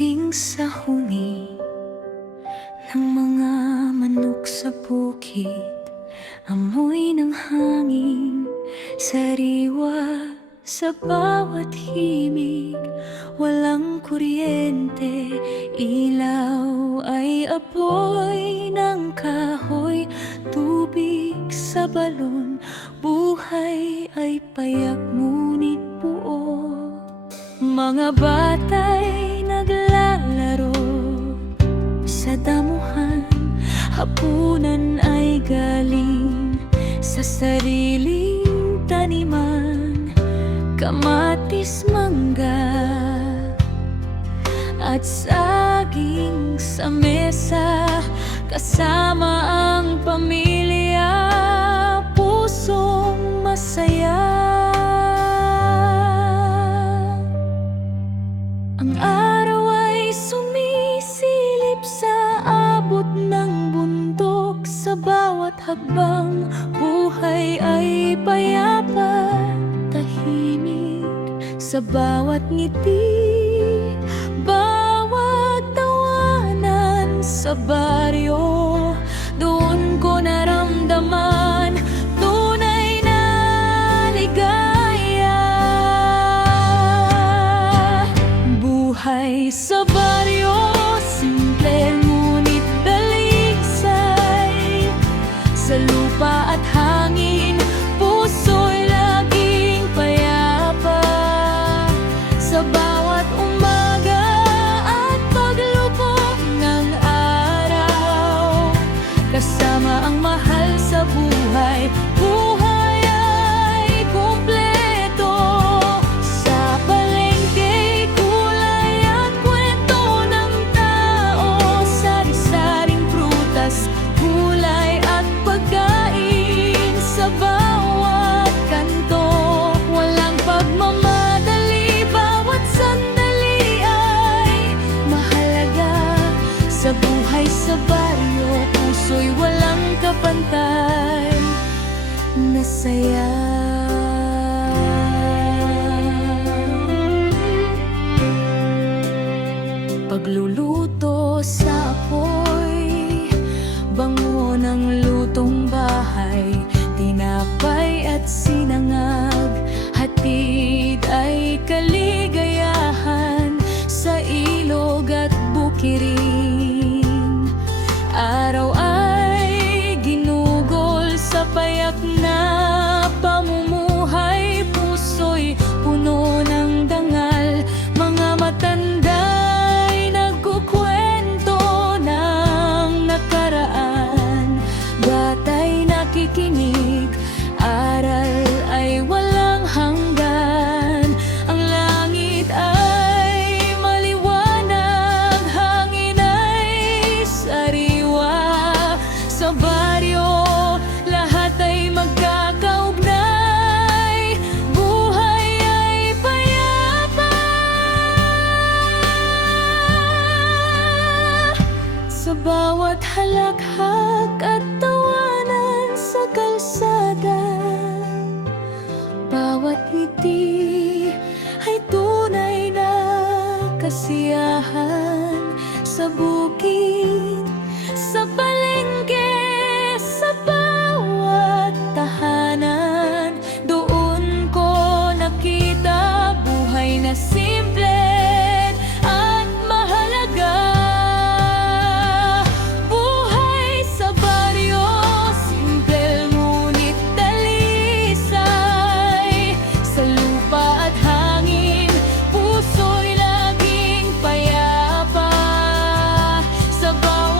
Gising sa huni ng mga manok sa bukid, amoy ng hangin, sariwa sa bawat himig. Walang kuryente, ilaw ay apoy ng kahoy, tubig sa balon, buhay ay payak ngunit buo. Mga bata'y naglalaro sa damuhan, hapunan ay galing sa sariling taniman. Kamatis, mangga at saging sa mesa, kasama ang pamilya, pusong masaya. Ang araw ay sumisilip sa abot ng bundok, sa bawat hakbang buhay ay payapa, tahimik sa bawat ngiti, bawat tawanan sa baryo. Doon ko naramdaman tunay na ligaya. Buhay sa baryo, simple ngunit dalisay. Sa lupa at hangin, puso'y laging payapa. Sa bawat umaga at paglubog ng araw, kasama ang mahal sa buhay, buhay ay kumpleto. Sa palengke, kulay at kwento ng tao, sari-saring prutas, gulay at pagkain sa bawat kanto. Walang pagmamadali, bawat sandali ay mahalaga. Sa buhay sa baryo, puso'y walang kapantay na saya. Pagluluto sa apoy, bango ng lutong bahay, tinapay at sinangag, hatid ay kaligayahan sa ilog at bukirin. Araw ay ginugol sa payak na pamumuhay, puso'y puno ng dangal, mga matanda'y nagkukwento ng nakaraan, bata'y nakikinig, aral ay walang hanggan. Ang langit ay maliwanag, hangin ay sariwa. Sa baryo, lahat ay magkakaugnay, buhay ay payapa. Sa bawat halakhak at tawanan sa kalsada, bawat ngiti ay tunay na kasiyahan. Sa bukid, sa palengke, sa bawat tahanan, doon ko nakita buhay na simple at mahalaga. Buhay sa baryo, simple ngunit dalisay. Sa lupa at hangin, puso'y laging payapa. Sa bawat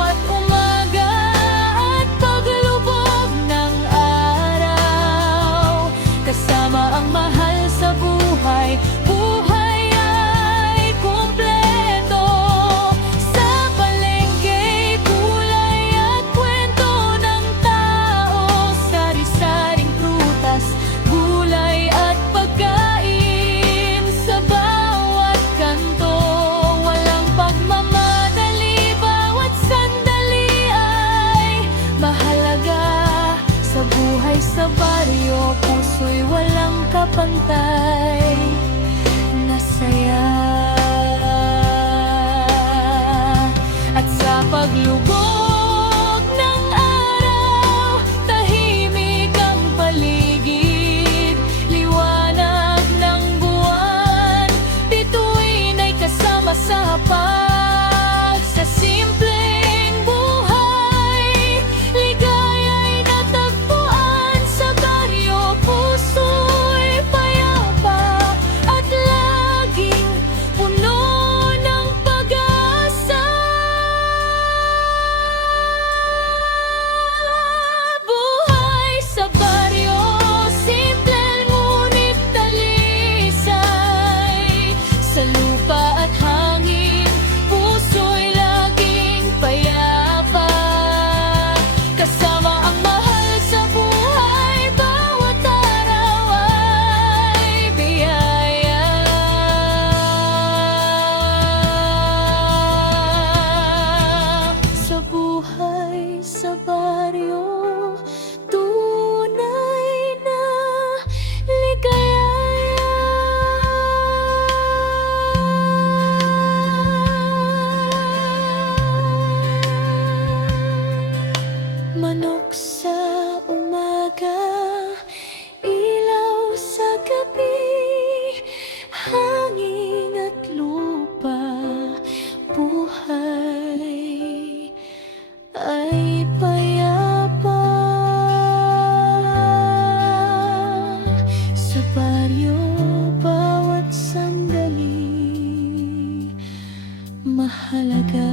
mahalaga.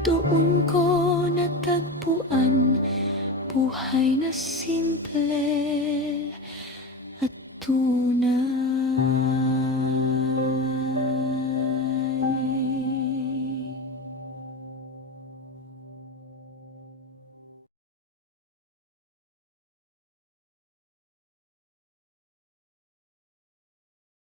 Doon ko natagpuan buhay na simple at tunay.